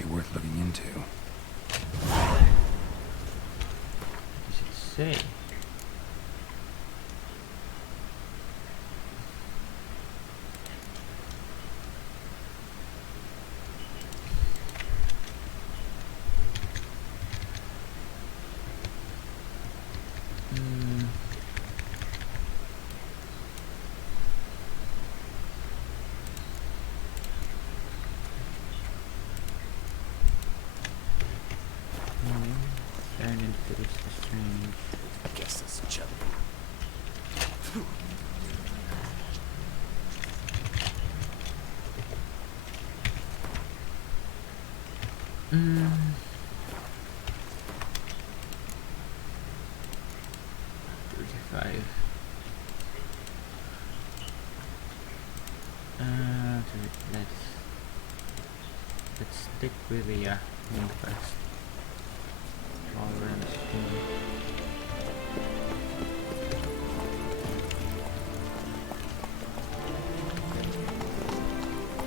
be worth looking into. What does it say? Turn into this strange. I guess it's chilly. Mm. 35. Let's stick with the main first. Tolerance.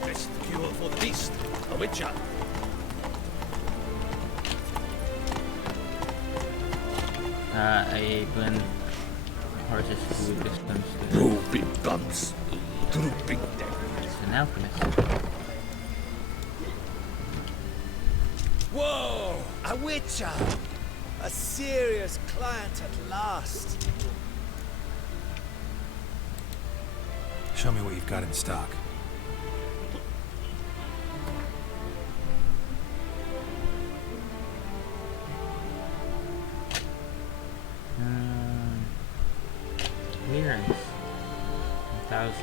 Best cure for the beast, a witcher. I blend horses to distance to Drooping guns, drooping daggers. it's an alchemist. Whoa! A witcher! A serious client at last. Show me what you've got in stock. Clearance 1,000.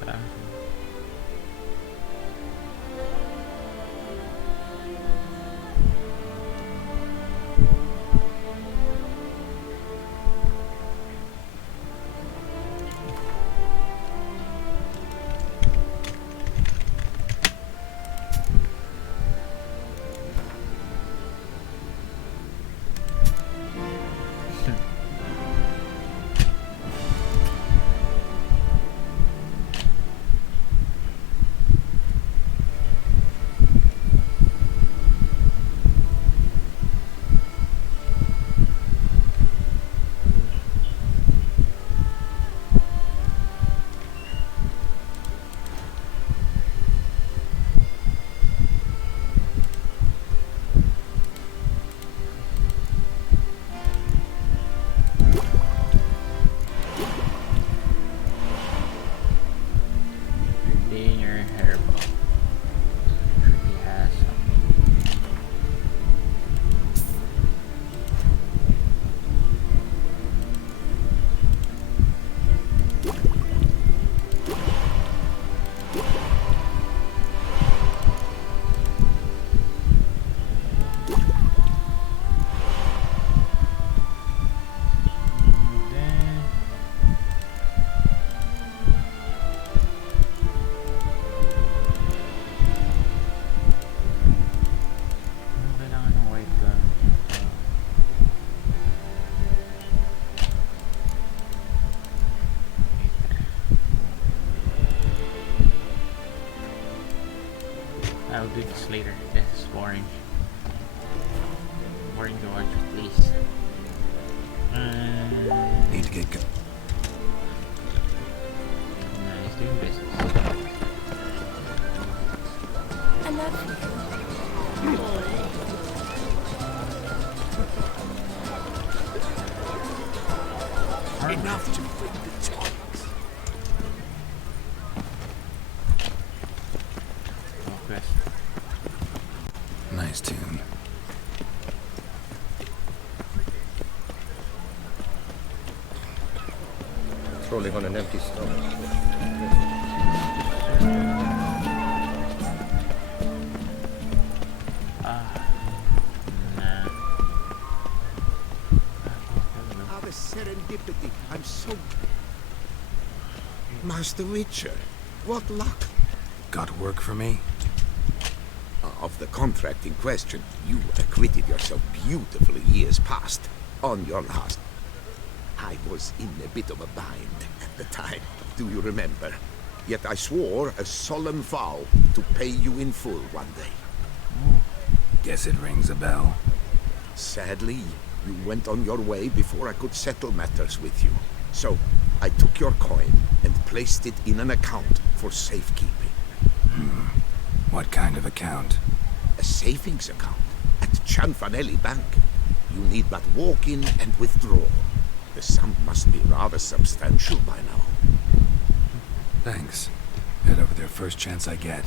1,000. Your hairball. He has some. Kailangan ng white gun. I'll do this later. This is boring. Boring to watch, please. Need to get good. He's doing business. I love you. Enough to bring the toys. Quest. Nice tune. Rolling on an empty stomach. Nah. How the serendipity. I'm so... Master Witcher, what luck. Got work for me? Of the contract in question, you acquitted yourself beautifully years past. On your last... I was in a bit of a bind at the time. Do you remember? Yet I swore a solemn vow to pay you in full one day. Guess it rings a bell. Sadly, you went on your way before I could settle matters with you. So, I took your coin and placed it in an account for safekeeping. What kind of account? A savings account at Cianfanelli Bank. You need but walk in and withdraw. The sum must be rather substantial by now. Thanks. Head over there first chance I get.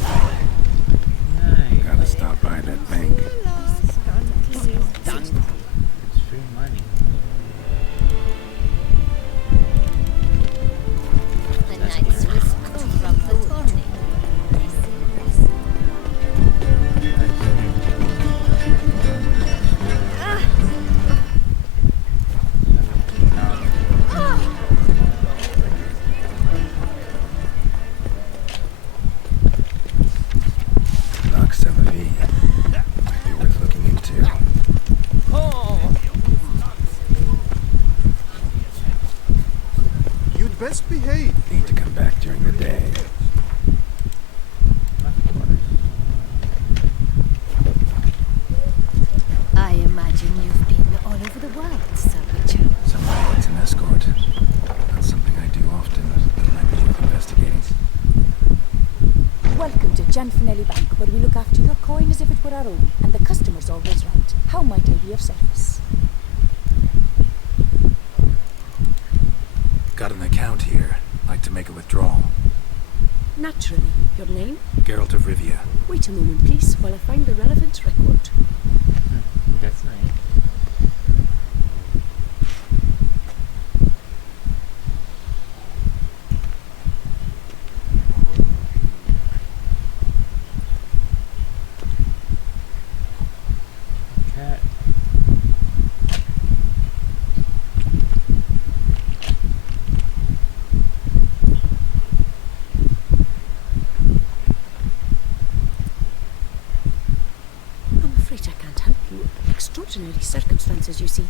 Nice. Gotta stop by that bank. It's free money. The night's whistle from the tourney. Knock Celebi. Might be worth looking into. You'd best behave. Need to come back during the day. I imagine you've been all over the world, Sir Witcher. Somebody needs an escort. Not something I do often, but might be worth investigating. Welcome to Cianfanelli Bank, where we look after your coin as if it were our own, and the customer's always right. How might I be of service? Got an account here. Like to make a withdrawal. Naturally. Your name? Geralt of Rivia. Wait a moment, please, while I find the relevant record. That's nice. Cat. I'm afraid I can't help you. Extraordinary circumstances, you see.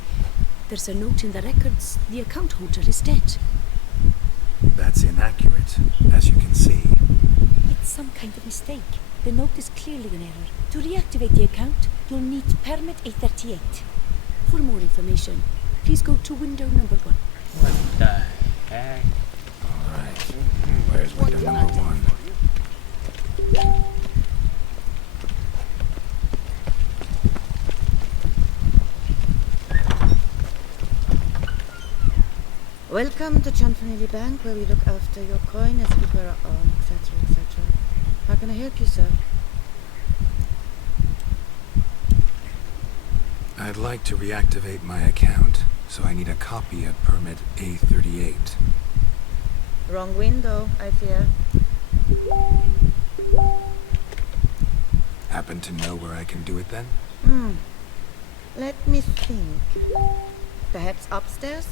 There's a note in the records. The account holder is dead. That's inaccurate, as you can see. It's some kind of mistake. The note is clearly in error. To reactivate the account, you'll need permit A38. For more information, please go to window number 1. What the heck? Alright. Where's window number 1? Welcome to Cianfanelli Bank, where we look after your coin as if it were our own, etc., etc. How can I help you, sir? I'd like to reactivate my account, so I need a copy of permit A38. Wrong window, I fear. Happen to know where I can do it then? Let me think. Perhaps upstairs,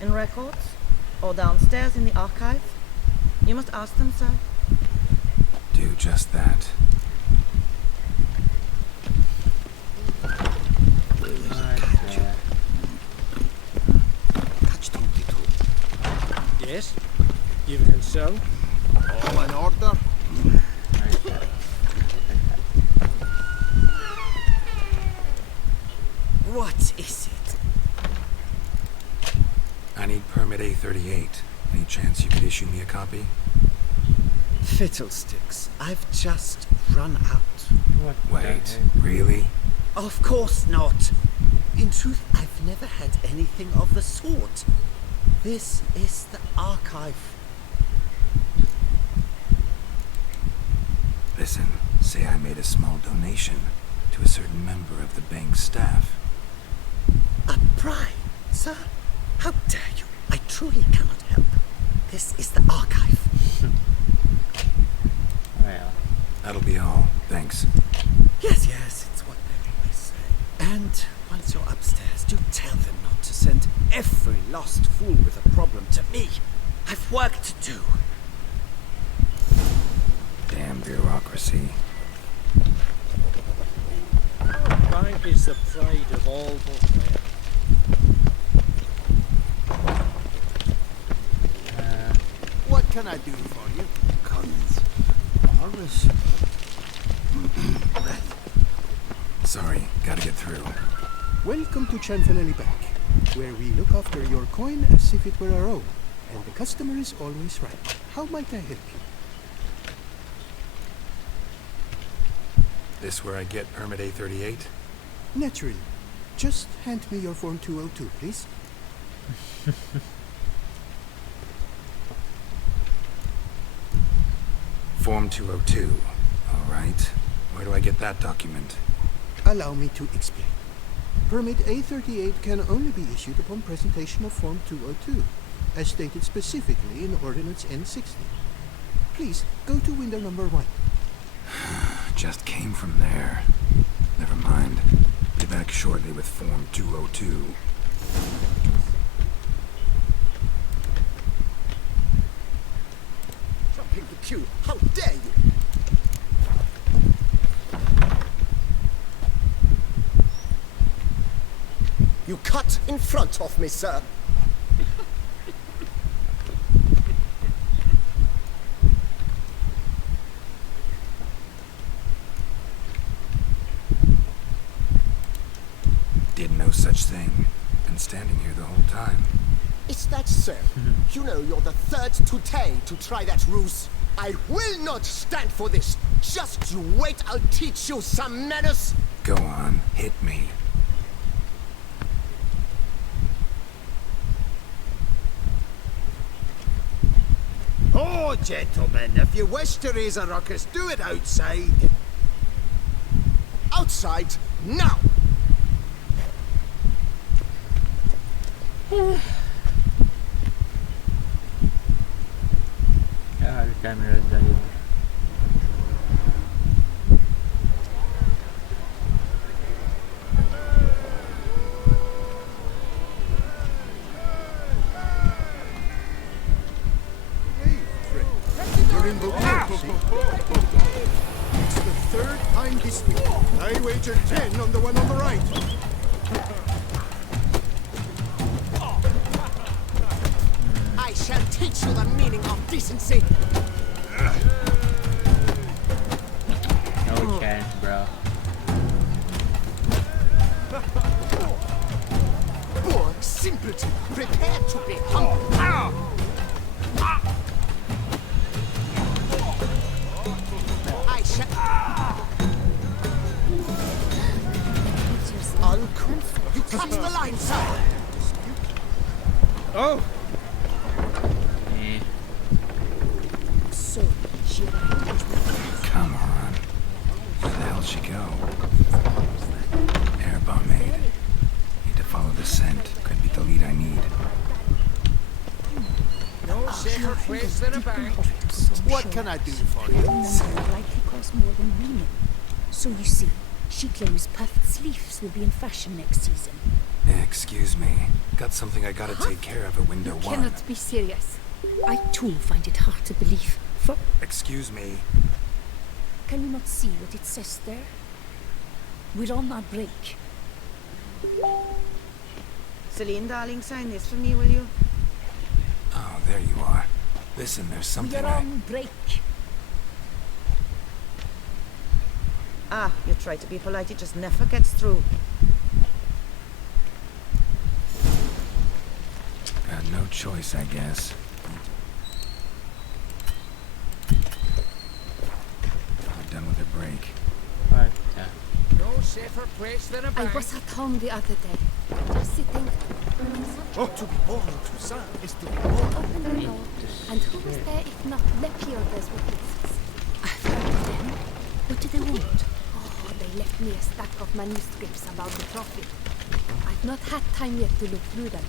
in records? Or downstairs in the archive? You must ask them, sir. Do just that. Catch 22. Yes? You've a concern? All in order? What is it? I need permit A38. Any chance you could issue me a copy? Fiddlesticks. I've just run out. What Wait, the heck? really? Of course not. In truth, I've never had anything of the sort. This is the archive. Listen, say I made a small donation to a certain member of the bank's staff. A bribe, sir? How dare you? I truly cannot help. This is the archive. Well, That'll be all. Thanks. Yes, it's what they always say. And once you're upstairs, do tell them not to send every lost fool with a problem to me. I've work to do. Damn bureaucracy. Our bank is the pride of all Beauclair. can I do for you? Cons. Always. Sorry, gotta get through. Welcome to Chanfanelli Bank, where we look after your coin as if it were our own, and the customer is always right. How might I help you? This where I get permit A38? Naturally. Just hand me your Form 202, please. Form 202. All right. Where do I get that document? Allow me to explain. Permit A38 can only be issued upon presentation of Form 202, as stated specifically in Ordinance N60. Please, go to window number 1. Just came from there. Never mind. Be back shortly with Form 202. Jumping the queue. How dare you? You cut in front of me, sir. Did no such thing. Been standing here the whole time. Is that so? You know you're the third today to try that ruse. I will not stand for this. Just you wait, I'll teach you some manners. Go on, hit me. Oh, gentlemen, if you wish to raise a ruckus, do it outside. Outside, now! The camera died. You're in Bucharest. It's the third time this week. I wagered 10 on the one on the right. I shall teach you the meaning of decency. No chance, bro. Poor simpleton, prepare to be humbled. I shall... Uncle, you cut the line, sir. Oh, Eh. So, she Come on. Where the hell'd she go? Air barmaid. Need to follow the scent. Could be the lead I need. No safer place than a bank. What can I do for you? number likely cost more than we know. So you see, she claims puffed sleeves will be in fashion next season. Excuse me. Got something I gotta take care of at window 1. Cannot be serious. I too find it hard to believe. For Excuse me. can you not see what it says there? We're on our break. Celine, darling, sign this for me, will you? Oh, there you are. Listen, there's something We're on break. Ah, you try to be polite, it just never gets through. Got no choice, I guess. I'm done with her break. What the? No safer place than a I bank. was at home the other day, just sitting. Oh, to be born to son is to be born. Open the door, and who was there if not Lepiother's witnesses? I've heard of them. What do they want? Oh, they left me a stack of manuscripts about the prophet. I've not had time yet to look through them.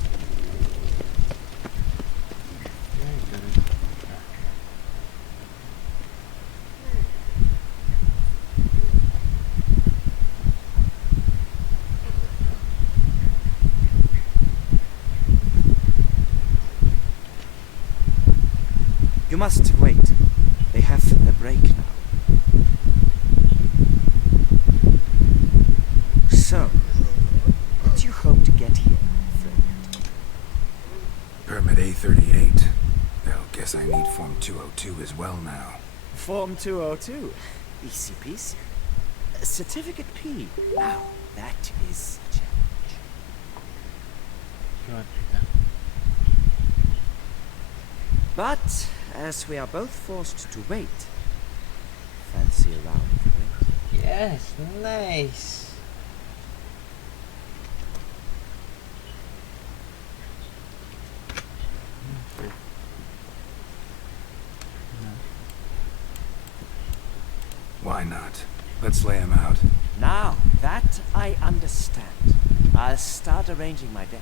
You must wait. They have the break now. So, what do you hope to get here, friend? Permit A38. Well, guess I need Form 202 as well now. Form 202. Easy peasy. Certificate P. Now, that is a challenge. Sure. Yeah. But, as we are both forced to wait, fancy a round of wait. Yes, nice. Why not? Let's lay him out. Now, that I understand. I'll start arranging my deck.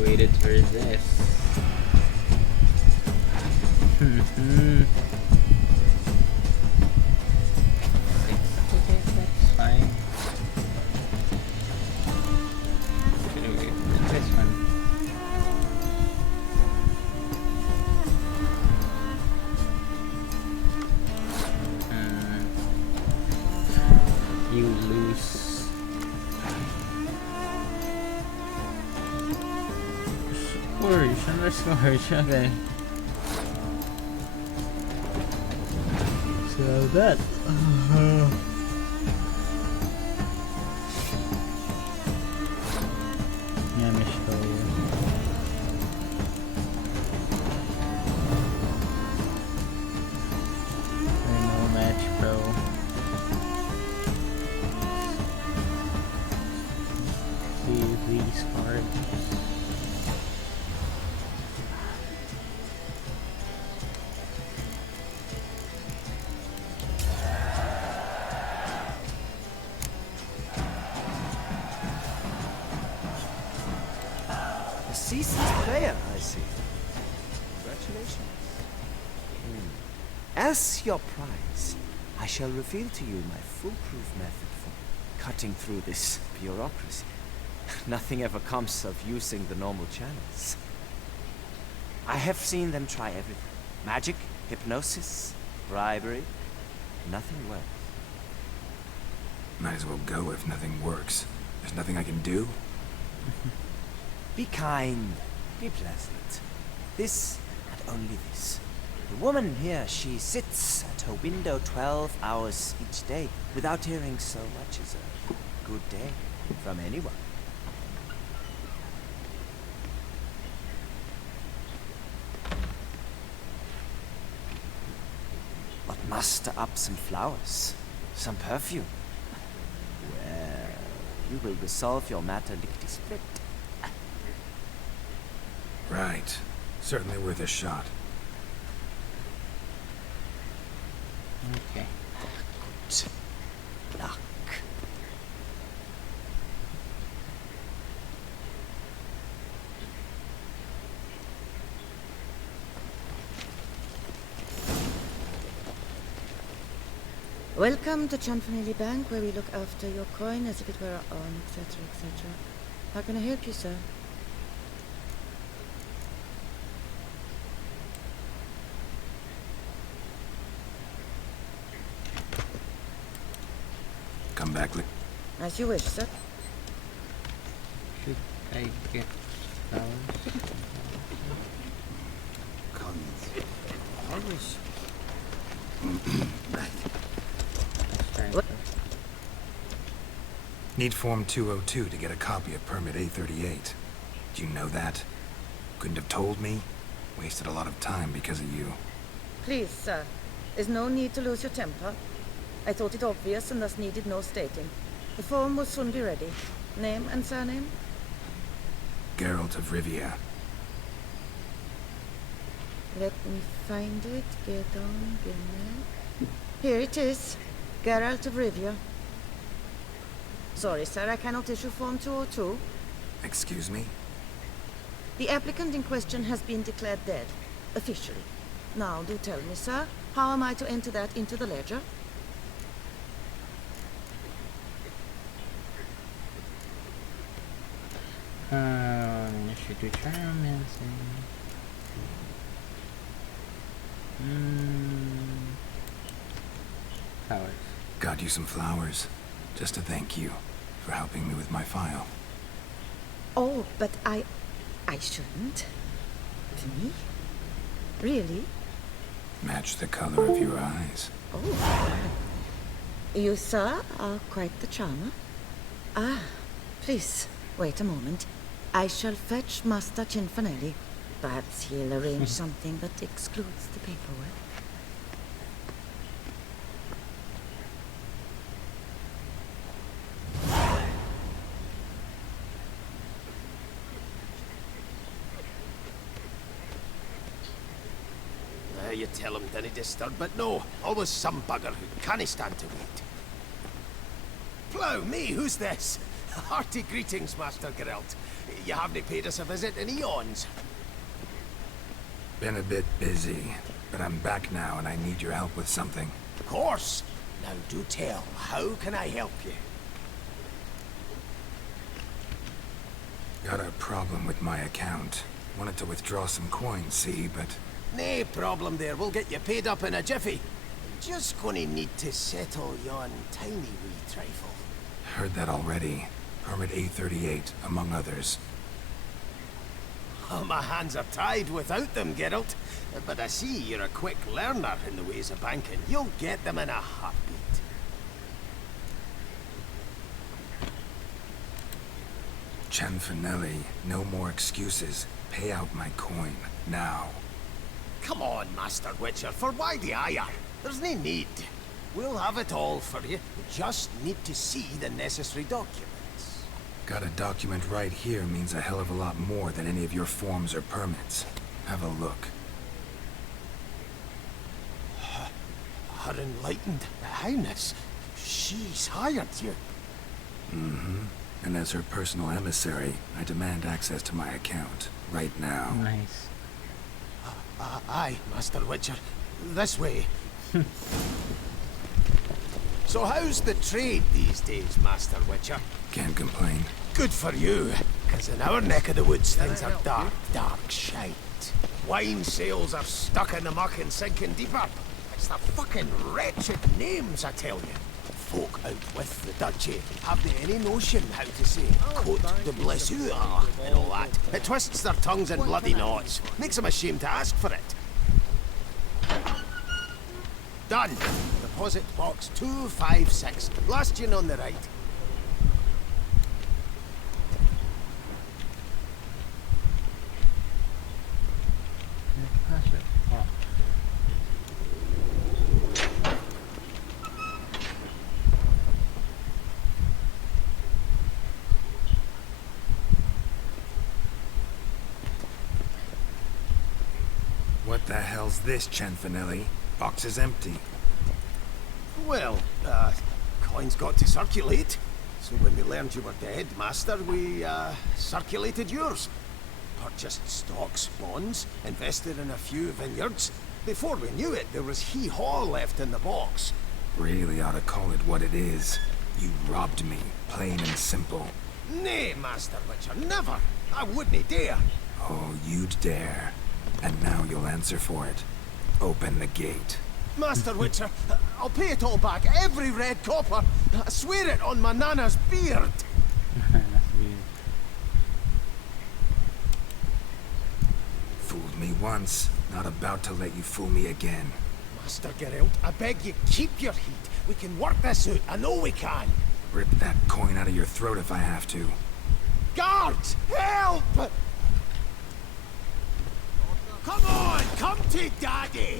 waited for this. Okay, that's fine. Should've waited for this one. You lose. Score, siya na score siya then. that. Yeah, let me show you. Renault Match Pro. See these cards. A seasoned player, I see. Congratulations. As your prize, I shall reveal to you my foolproof method for cutting through this bureaucracy. Nothing ever comes of using the normal channels. I have seen them try everything. Magic, hypnosis, bribery. Nothing works. Might as well go if nothing works. There's nothing I can do? Be kind. Be pleasant. This and only this. The woman here, she sits at her window 12 hours each day without hearing so much as a good day from anyone. But muster up some flowers, some perfume. Well, you will resolve your matter lickety-split. Right. Certainly worth a shot. Okay. Good luck. Welcome to Chanfanelli Bank, where we look after your coin as if it were our own, etc., etc. How can I help you, sir? Come back, As you wish, sir. Should I get flowers? What? Need Form 202 to get a copy of Permit A38. Do you know that? Couldn't have told me? Wasted a lot of time because of you. Please, sir. There's no need to lose your temper. I thought it obvious and thus needed no stating. The form will soon be ready. Name and surname? Geralt of Rivia. Let me find it. Get on, Gimle. Here it is. Geralt of Rivia. Sorry, sir, I cannot issue Form 202. Excuse me? The applicant in question has been declared dead, officially. Now, do tell me, sir, how am I to enter that into the ledger? Should we try romancing? Flowers. Got you some flowers. Just to thank you for helping me with my file. Oh, but I shouldn't. To me? Really? Match the color of your eyes. Oh. You, sir, are quite the charmer. Ah, please, wait a moment. I shall fetch Master Chanfanelli. Perhaps he'll arrange something that excludes the paperwork. You tell him dinna disturb, but no, always some bugger who can't stand to wait. Plough me, who's this? Hearty greetings, Master Geralt. You haven't paid us a visit in eons. Been a bit busy, but I'm back now and I need your help with something. Of course. Now do tell, how can I help you? Got a problem with my account. Wanted to withdraw some coins, see, but... Nae problem there, we'll get you paid up in a jiffy. Just gonna need to settle yon tiny wee trifle. Heard that already. Permit A38, among others. Oh, my hands are tied without them, Geralt. But I see you're a quick learner in the ways of banking. You'll get them in a heartbeat. Cianfanelli, no more excuses. Pay out my coin, now. Come on, Master Witcher, for why the ire? There's no need. We'll have it all for you. You just need to see the necessary documents. Got a document right here means a hell of a lot more than any of your forms or permits. Have a look. Her Enlightened Highness, she's hired you. Mm-hmm. And as her personal emissary, I demand access to my account, right now. Nice. Aye, Master Witcher. This way. So how's the trade these days, Master Witcher? Can't complain. Good for you, because in our neck of the woods things are dark, dark shite. Wine sales are stuck in the muck and sinking deeper. It's the fucking wretched names, I tell you. Folk out with the duchy have they any notion how to say Côte de Blessure and all that? It twists their tongues in bloody knots. Makes them ashamed to ask for it. Done. Deposit box 256. Last one on the right. Oh. What the hell's this, Cianfanelli? Box is empty. Well, coins got to circulate. So when we learned you were dead, Master, we, circulated yours. Purchased stocks, bonds, invested in a few vineyards. Before we knew it, there was hee-haw left in the box. Really ought to call it what it is. You robbed me, plain and simple. Nay, Master Witcher, never. I wouldn't dare. Oh, you'd dare. And now you'll answer for it. Open the gate. Master Witcher, I'll pay it all back, every red copper. I swear it on my nana's beard. That's weird. Fooled me once, not about to let you fool me again. Master Geralt, I beg you, keep your heat. We can work this out, I know we can. Rip that coin out of your throat if I have to. Guards, help! Come on, come to Daddy!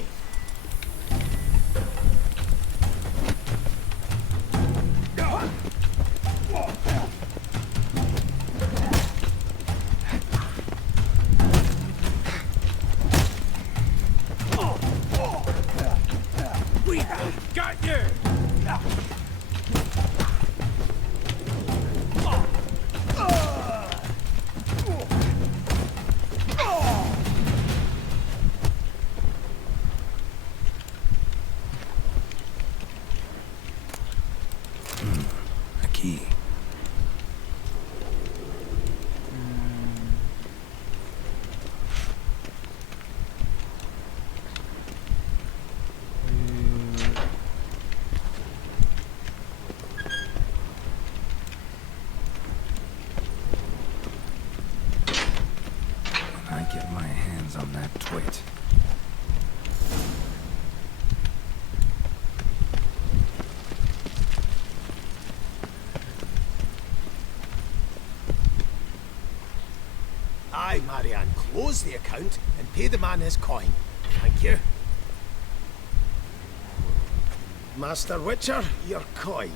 We got you! A key. When I get my hands on that twit. Aye, Marianne, close the account and pay the man his coin. Thank you. Master Witcher, your coin.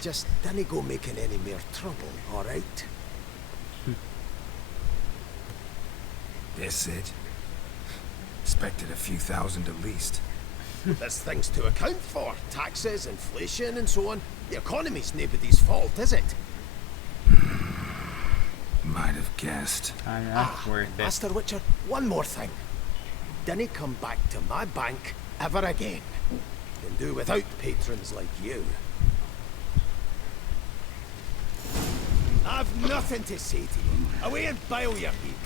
Just dinna go making any more trouble, all right? This it? Expected a few thousand at least. There's things to account for. Taxes, inflation, and so on. The economy's nobody's fault, is it? Might have guessed. That's worth it. Master Witcher, one more thing. Dinna come back to my bank ever again. Can do without patrons like you. I've nothing to say to you. Away and bile your heat.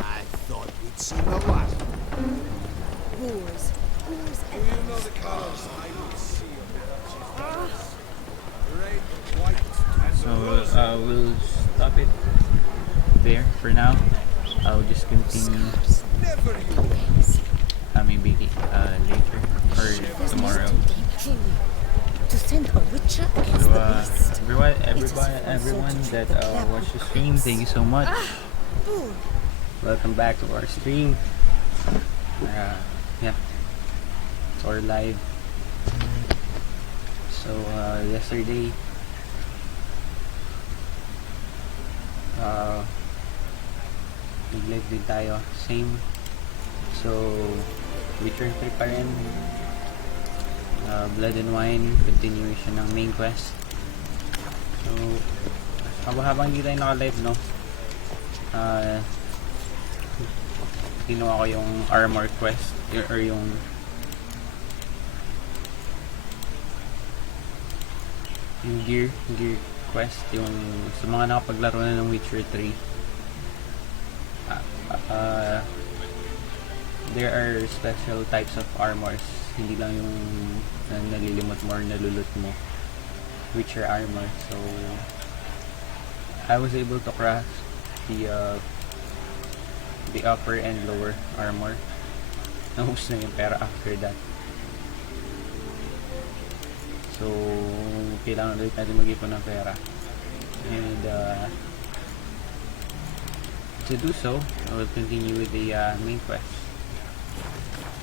I thought we'd seen the last. Wars. Wars Do you know the colors I would see of it? Red, white, and So we'll stop it there for now. I'll just continue maybe later or tomorrow. To send a witcher against So the beast. everyone that watched the stream, thank you so much. Welcome back to our stream. Yeah, it's our live. So yesterday nag-live din tayo, same. So Witcher 3 pa rin. Blood and Wine, continuation ng main quest. So habang hindi tayo naka-live, no, ginawa ko yung armor quest or yung gear quest, yung sa mga nakapaglaro na ng Witcher 3. There are special types of armors, hindi lang yung nalilimot mo or nalulot mo Witcher armor. So I was able to craft the upper and lower armor. Naubos na yung pera after that. So kailangan ulit natin mag-ipon ng pera. And to do so, I will continue with the main quest.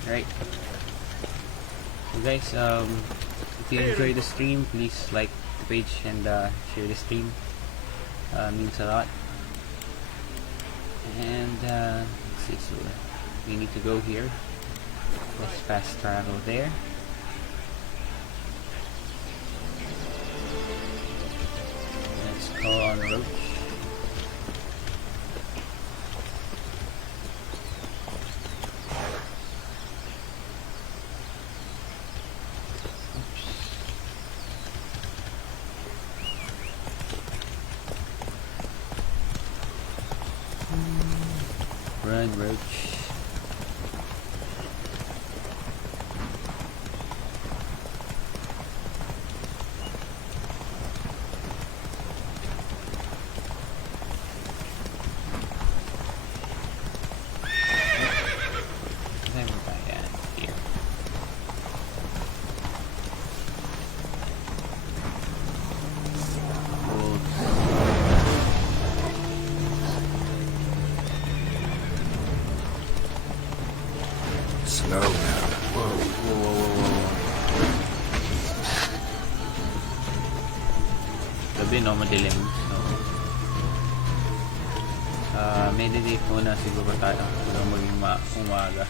Right. So guys, if you enjoy the stream, please like the page and share the stream. Means a lot. And let's see, so we need to go here. Let's fast travel there. Let's call on Roach. Run, Roach. There we go, yeah, here. Slow now. Gabi, no, madilim. So meditate muna siguro tayo hanggang maging umaga.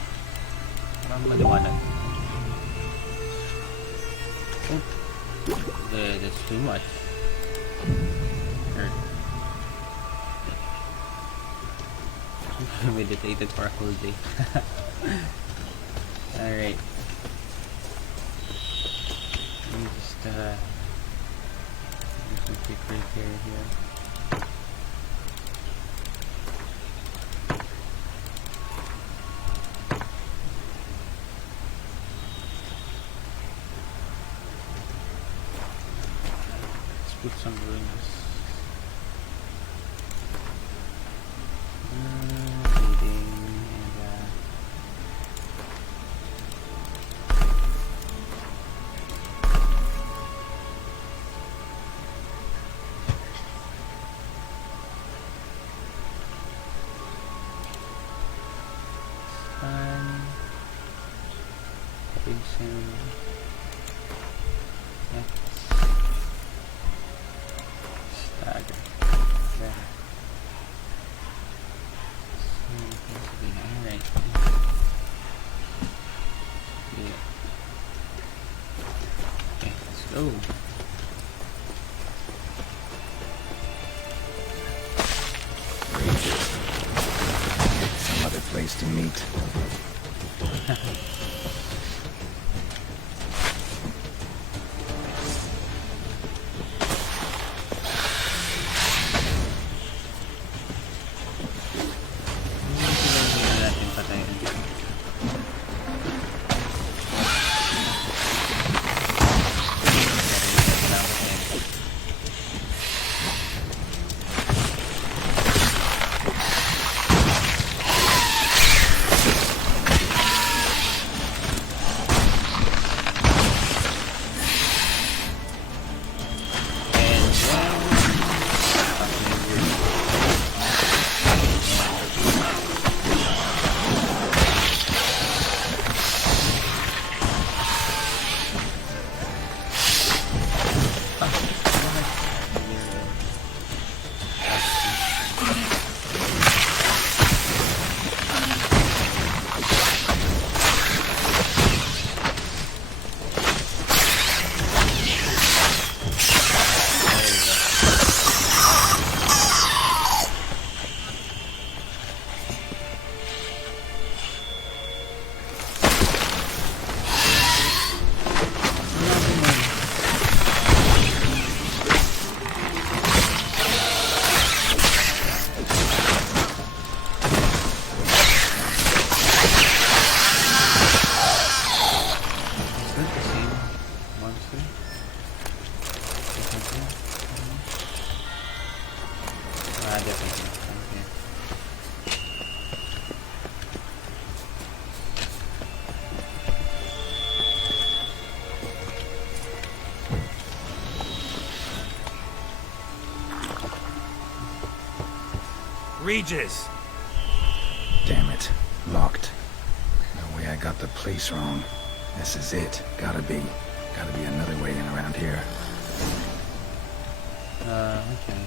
Parang maliwanag. Oh, that's too much. Meditated for a whole day. Alright. Let me just do some quick repair here. Let's put some runes. Stagger. There. Alright. Yeah. Okay, let's go. Some other place to meet. Regis! Damn it. Locked. No way I got the place wrong. This is it. Gotta be. Gotta be another way in around here. Okay.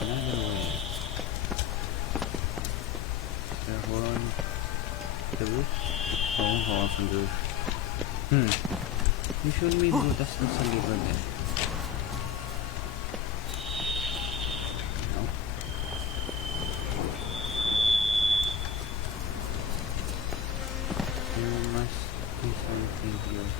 Another way. The hole on the roof? Oh, hole on the roof. Usually may butas na sa libro din. No? There must be something here.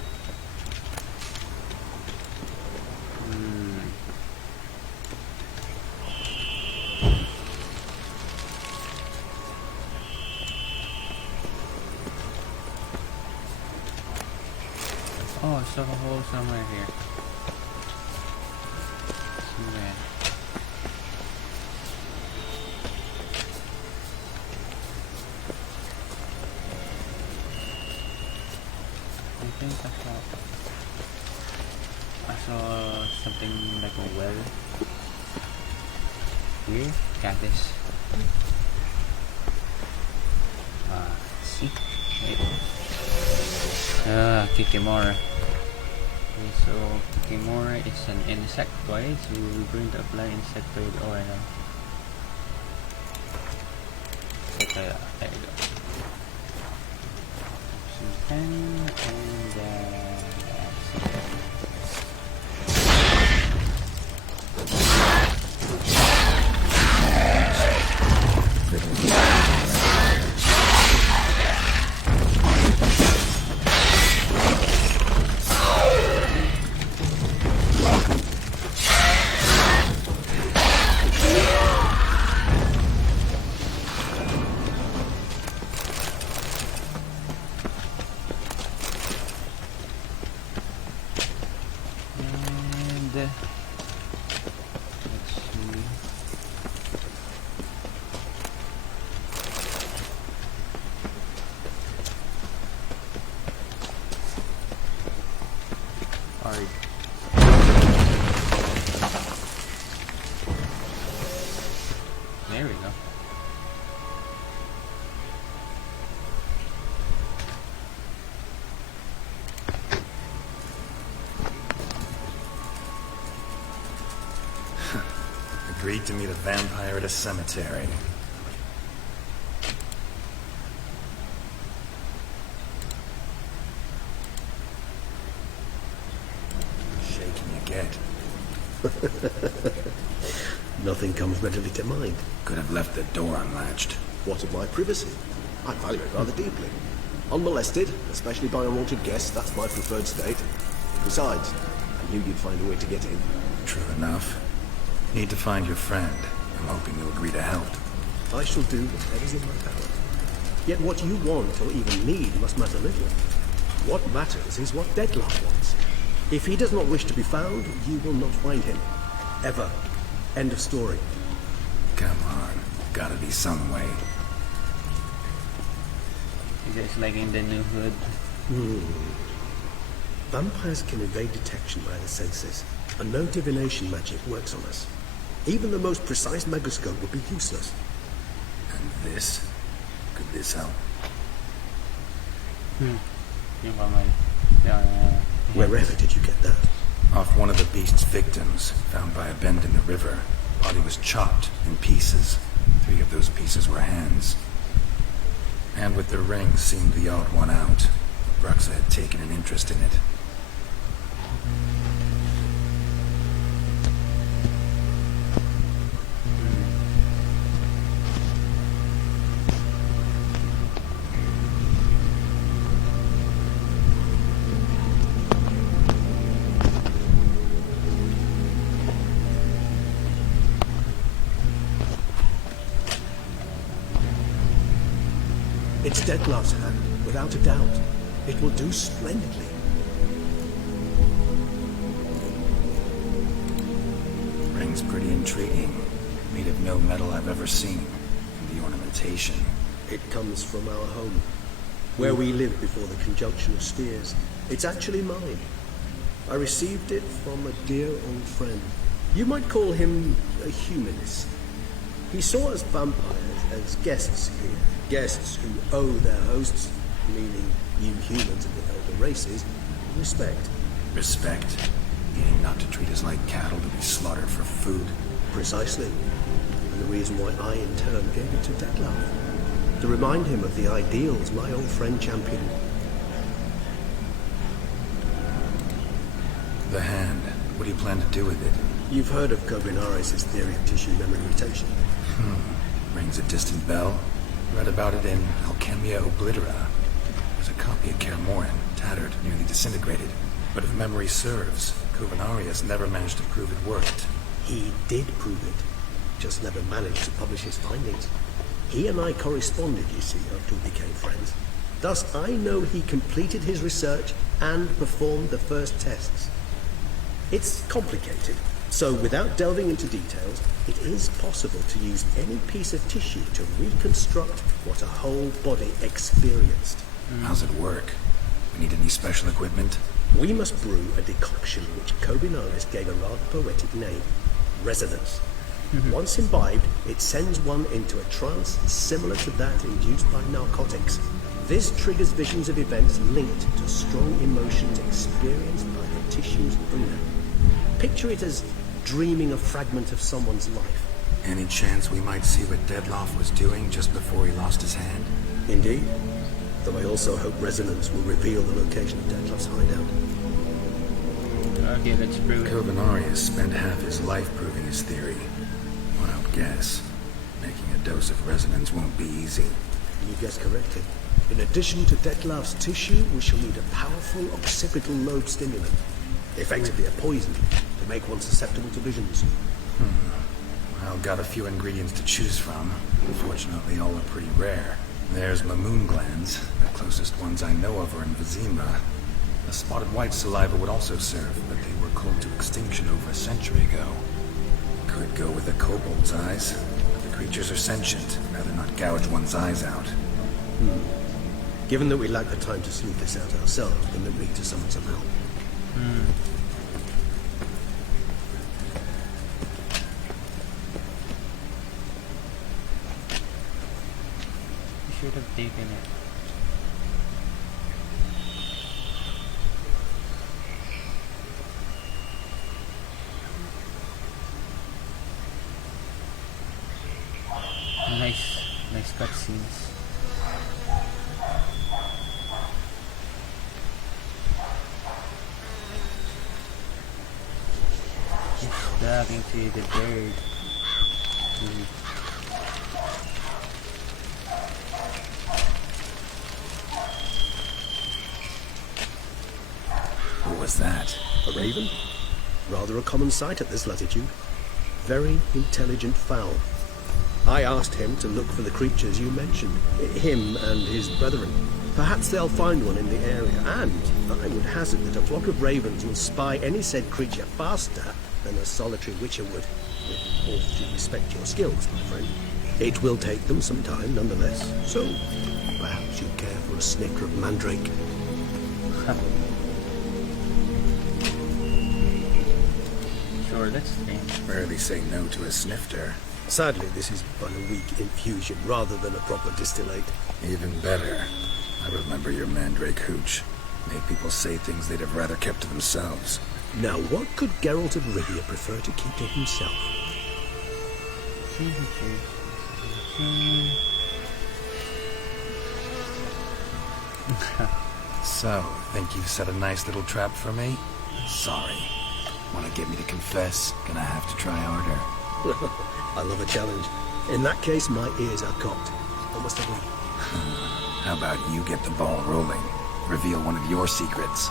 Oh, I saw a hole somewhere here. Somewhere. I think I saw something like a well. Here, Caddis. See? Kikimora. Okay, so Kikimora is an insectoid, so we're going to apply insectoid oil. There you go. Some pen and that's it. There we go. Agreed to meet a vampire at a cemetery. Shaking you get. Nothing comes readily to mind. Could have left the door unlatched. What of my privacy? I value it rather deeply. Unmolested, especially by unwanted guests, that's my preferred state. Besides, I knew you'd find a way to get in. True enough. Need to find your friend. I'm hoping you'll agree to help. I shall do whatever's in my power. Yet what you want or even need must matter little. What matters is what Deadlock wants. If he does not wish to be found, you will not find him. Ever. End of story. Come on. Gotta be some way. Is this like in the New Hood? Vampires can evade detection by the senses, and no divination magic works on us. Even the most precise megascope would be useless. And this? Could this help? Wherever did you get that? Off one of the beast's victims, found by a bend in the river. Body was chopped in pieces. 3 of those pieces were hands. And with the ring seemed the odd one out. Bruxa had taken an interest in it. It's Deadlock's hand, without a doubt. It will do splendidly. Ring's pretty intriguing. Made of no metal I've ever seen. And the ornamentation. It comes from our home, where we lived before the conjunction of spheres. It's actually mine. I received it from a dear old friend. You might call him a humanist. He saw us vampires as guests here. Guests who owe their hosts, meaning you humans and the elder races, respect. Respect? Meaning not to treat us like cattle to be slaughtered for food? Precisely. And the reason why I in turn gave it to Dettlaff. To remind him of the ideals my old friend championed. The hand. What do you plan to do with it? You've heard of Kobinaris' theory of tissue memory retention. Rings a distant bell. Read about it in Alchemia Oblitera. There's a copy of Kaer Morhen, tattered, nearly disintegrated. But if memory serves, Kobinarius never managed to prove it worked. He did prove it, just never managed to publish his findings. He and I corresponded, you see, after we became friends. Thus, I know he completed his research and performed the first tests. It's complicated, so without delving into details, it is possible to use any piece of tissue to reconstruct what a whole body experienced. How's it work? We need any special equipment? We must brew a decoction which Kobinaris gave a rather poetic name, resonance. Once imbibed, it sends one into a trance similar to that induced by narcotics. This triggers visions of events linked to strong emotions experienced by the tissue's owner. Picture it as dreaming a fragment of someone's life. Any chance we might see what Dettlaff was doing just before he lost his hand? Indeed. Though I also hope resonance will reveal the location of Dettlaff's hideout. Okay, let's prove it. Kobinarius spent half his life proving his theory. Wild guess. Making a dose of resonance won't be easy. You guessed correctly. In addition to Dettlaff's tissue, we shall need a powerful occipital lobe stimulant. Effectively a poison to make one susceptible to visions. Well, got a few ingredients to choose from. Unfortunately, all are pretty rare. There's Mamoon glands. The closest ones I know of are in Vizima. A spotted white saliva would also serve, but they were cooled to extinction over a century ago. Could go with a kobold's eyes, but the creatures are sentient. Rather not gouge one's eyes out. Given that we lack the time to sleuth this out ourselves, permit me to summon some help. You should have taken it. Nice cutscenes. Stabbing to the bird. What was that? A raven? Rather a common sight at this latitude. Very intelligent fowl. I asked him to look for the creatures you mentioned. Him and his brethren. Perhaps they'll find one in the area, and I would hazard that a flock of ravens will spy any said creature faster than a solitary witcher would. With all due respect to your skills, my friend. It will take them some time, nonetheless. So, perhaps you care for a snicker of mandrake. Sure, let's think. Rarely say no to a snifter. Sadly, this is but a weak infusion rather than a proper distillate. Even better. I remember your mandrake hooch. Made people say things they'd have rather kept to themselves. Now, what could Geralt of Rivia prefer to keep to himself? So, think you've set a nice little trap for me? Sorry. Want to get me to confess? Gonna have to try harder. I love a challenge. In that case, my ears are cocked. What must I do? How about you get the ball rolling? Reveal one of your secrets.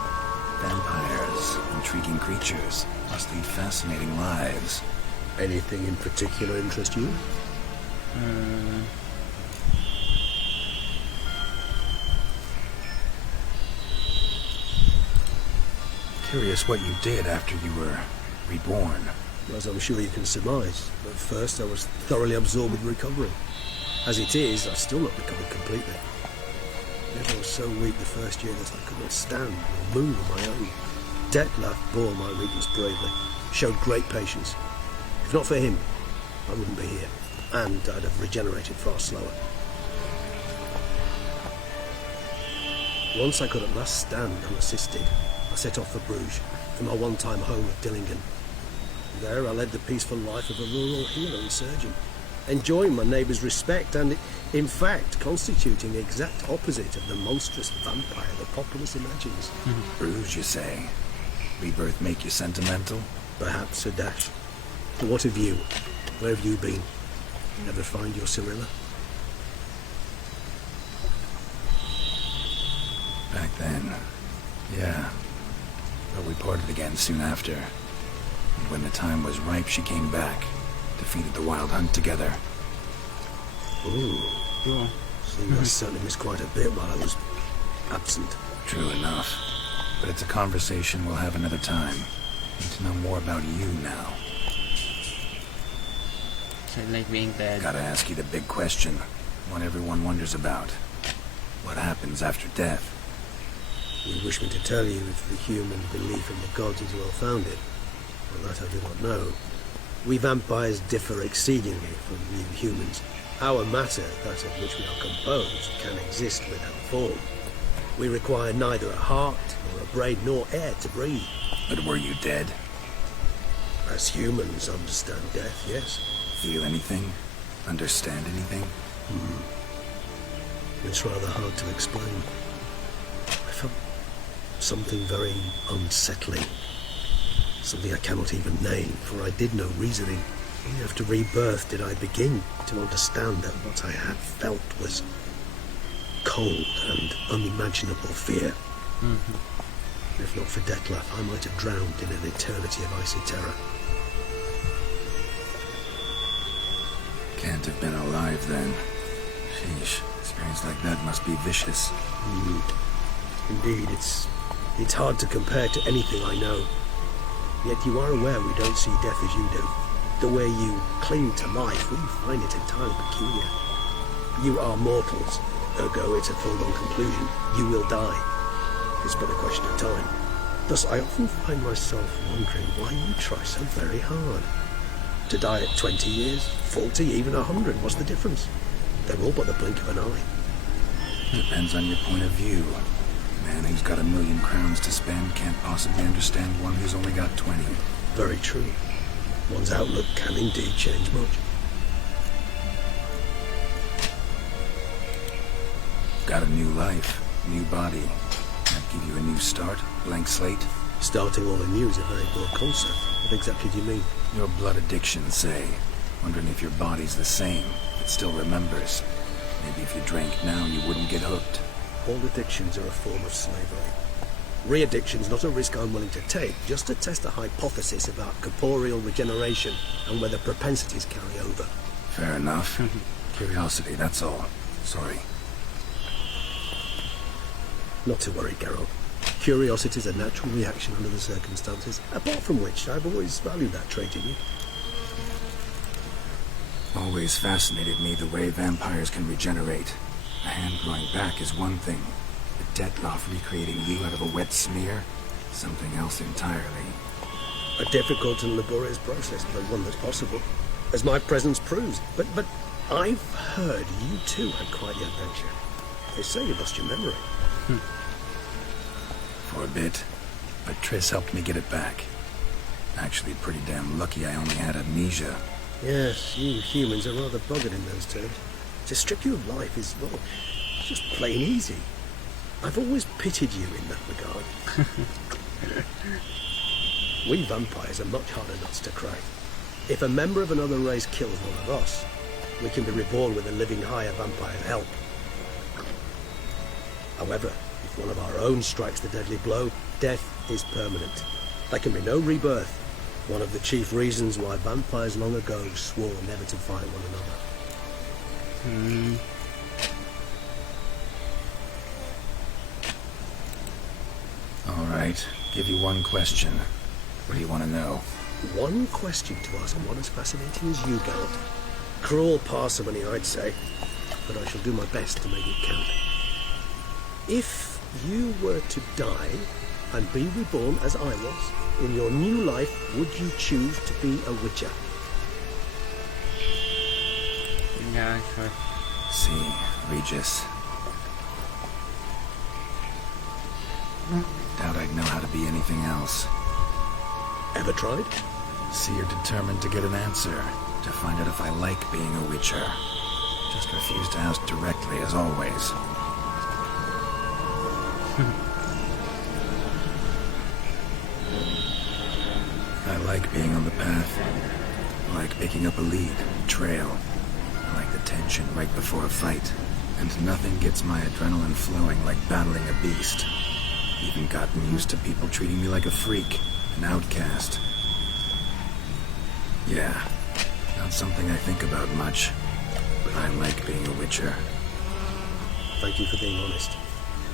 Vampires, intriguing creatures, must lead fascinating lives. Anything in particular interest you? Curious what you did after you were reborn. As I'm sure you can surmise. At first, I was thoroughly absorbed with recovery. As it is, I've still not recovered completely. Yet I was so weak the first year that I could not stand or move on my own. Dettlaff bore my weakness bravely, showed great patience. If not for him, I wouldn't be here. and I'd have regenerated far slower. Once I could at last stand unassisted, I set off for Bruges, from my one-time home of Dillingen. There I led the peaceful life of a rural healer and surgeon, enjoying my neighbours' respect and, in fact, constituting the exact opposite of the monstrous vampire the populace imagines. Bruges, you say? Rebirth make you sentimental? Perhaps a dash. But what of you? Where have you been? Ever find your Cyrilla? Back then, yeah. But we parted again soon after. And when the time was ripe, she came back. Defeated the Wild Hunt together. Ooh. Cool. So you must certainly missed quite a bit while I was absent. True enough. But it's a conversation we'll have another time. Need to know more about you now. So like being dead. Gotta ask you the big question. One everyone wonders about. What happens after death? You wish me to tell you if the human belief in the gods is well founded? Well, that I do not know. We vampires differ exceedingly from you humans. Our matter, that of which we are composed, can exist without form. We require neither a heart, nor a brain, nor air to breathe. But were you dead? As humans understand death, yes. Feel anything? Understand anything? It's rather hard to explain. I felt something very unsettling. Something I cannot even name, for I did no reasoning. Only after rebirth did I begin to understand that what I had felt was cold and unimaginable fear. If not for Detlef, I might have drowned in an eternity of icy terror. Can't have been alive then. Sheesh, experience like that must be vicious. Indeed, it's hard to compare to anything I know. Yet you are aware we don't see death as you do. The way you cling to life, we find it entirely peculiar. You are mortals, ergo it's a foregone conclusion. You will die. It's but a question of time. Thus, I often find myself wondering why you try so very hard. To die at 20 years, 40, even 100, what's the difference? They're all but the blink of an eye. Depends on your point of view. A man who's got 1,000,000 crowns to spend can't possibly understand one who's only got 20. Very true. One's outlook can indeed change much. Got a new life, new body. That give you a new start, blank slate. Starting all anew is a very broad concept. What exactly do you mean? Your blood addiction, say. Wondering if your body's the same, if it still remembers. Maybe if you drank now, you wouldn't get hooked. All addictions are a form of slavery. Re-addiction's not a risk I'm willing to take, just to test a hypothesis about corporeal regeneration and whether propensities carry over. Fair enough. Curiosity, that's all. Sorry. Not to worry, Geralt. Curiosity is a natural reaction under the circumstances, apart from which I've always valued that trait in you. Always fascinated me the way vampires can regenerate. A hand growing back is one thing. But Detloff recreating you out of a wet smear? Something else entirely. A difficult and laborious process, but one that's possible, as my presence proves. But I've heard you too had quite the adventure. They say you lost your memory. For a bit. But Triss helped me get it back. Actually pretty damn lucky I only had amnesia. Yes, you humans are rather buggered in those terms. To strip you of life is, well, just plain easy. I've always pitied you in that regard. We vampires are much harder nuts to crack. If a member of another race kills one of us, we can be reborn with a living higher vampire's help. However, if one of our own strikes the deadly blow, death is permanent. There can be no rebirth. One of the chief reasons why vampires long ago swore never to fight one another. All right. Give you one question. What do you want to know? One question to ask one as fascinating as you, Geralt. Cruel parsimony, I'd say, but I shall do my best to make it count. If you were to die and be reborn as I was, in your new life, would you choose to be a witcher? Yeah, sure. See, Regis. Doubt I'd know how to be anything else. Ever tried? See, you're determined to get an answer, to find out if I like being a Witcher. Just refuse to ask directly, as always. I like being on the path. I like picking up a lead, a trail. I like the tension right before a fight. And nothing gets my adrenaline flowing like battling a beast. Even gotten used to people treating me like a freak, an outcast. Yeah, not something I think about much, but I like being a Witcher. Thank you for being honest.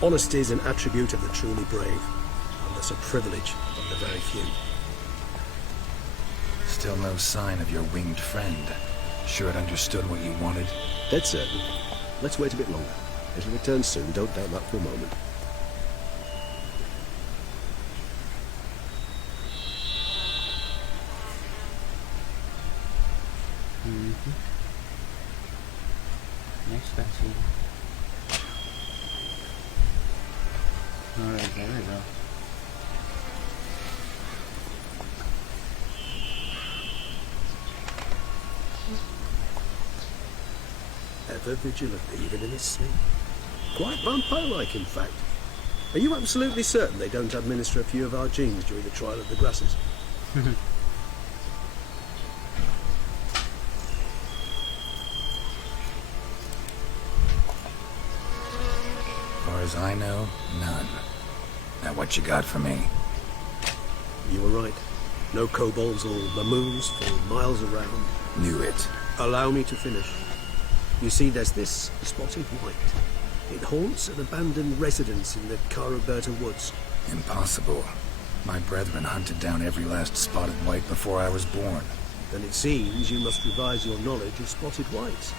Honesty is an attribute of the truly brave, and thus a privilege of the very few. Still no sign of your winged friend. Sure it understood what you wanted? Dead certain. Let's wait a bit longer. It'll return soon, don't doubt that for a moment. Next cutscene. Alright, there we go. Ever vigilant, even in his sleep. Quite vampire-like, in fact. Are you absolutely certain they don't administer a few of our genes during the trial of the grasses? Far as I know, none. Now what you got for me? You were right. No kobolds or mamoons for miles around. Knew it. Allow me to finish. You see, there's this spotted white. It haunts an abandoned residence in the Caraberta woods. Impossible. My brethren hunted down every last spotted white before I was born. Then it seems you must revise your knowledge of spotted whites.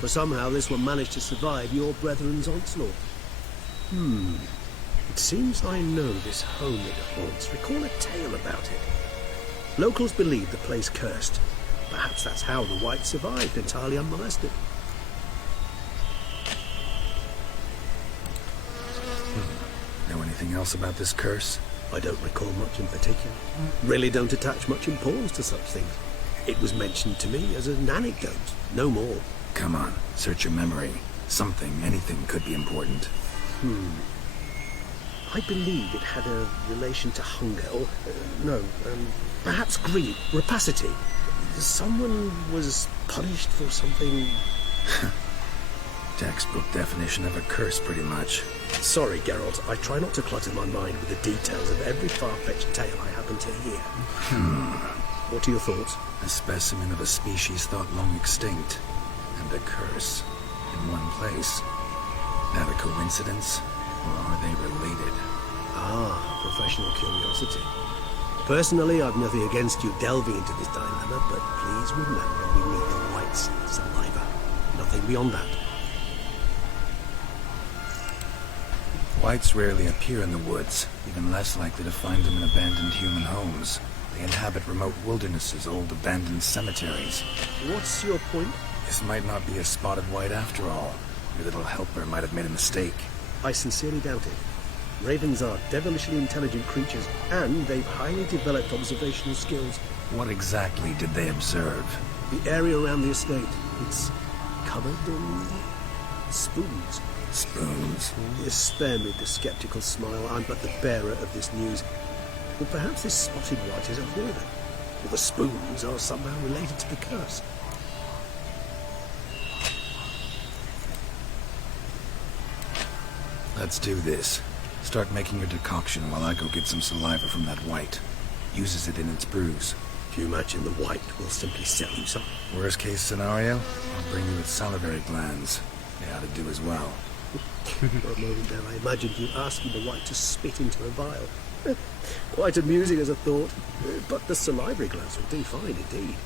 For somehow this one managed to survive your brethren's onslaught. It seems I know this home it haunts. Recall a tale about it. Locals believe the place cursed. Perhaps that's how the whites survived, entirely unmolested. Know anything else about this curse? I don't recall much in particular. Really don't attach much importance to such things. It was mentioned to me as an anecdote, no more. Come on, search your memory. Something, anything could be important. I believe it had a relation to hunger, or, perhaps greed, rapacity. Someone was punished for something... Textbook definition of a curse, pretty much. Sorry, Geralt, I try not to clutter my mind with the details of every far-fetched tale I happen to hear. What are your thoughts? A specimen of a species thought long extinct, and a curse in one place. That a coincidence, or are they related? Professional curiosity. Personally, I've nothing against you delving into this dilemma, but please remember we need the white's saliva. Nothing beyond that. Whites rarely appear in the woods, even less likely to find them in abandoned human homes. They inhabit remote wildernesses, old abandoned cemeteries. What's your point? This might not be a spotted white after all. Your little helper might have made a mistake. I sincerely doubt it. Ravens are devilishly intelligent creatures, and they've highly developed observational skills. What exactly did they observe? The area around the estate. It's covered in spoons. Spoons? Yes, spare me the skeptical smile. I'm but the bearer of this news. But perhaps this spotted white is a hoarder. Or the spoons are somehow related to the curse. Let's do this. Start making your decoction while I go get some saliva from that white. Uses it in its brews. If you imagine the white, we'll simply sell you some. Worst case scenario, I'll bring you its salivary glands. They ought to do as well. For a moment there, I imagined you asking the white to spit into a vial. Quite amusing as a thought, but the salivary glands will do fine indeed.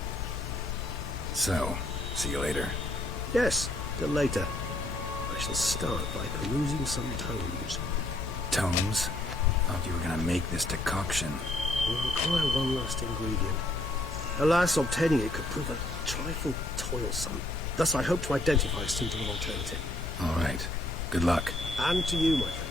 So, see you later. Yes, till later. I shall start by perusing some tomes. Tomes? Thought you were gonna make this decoction. Will require one last ingredient. Alas, obtaining it could prove a trifle toilsome. Thus I hope to identify a suitable alternative. All right. Good luck. And to you, my friend.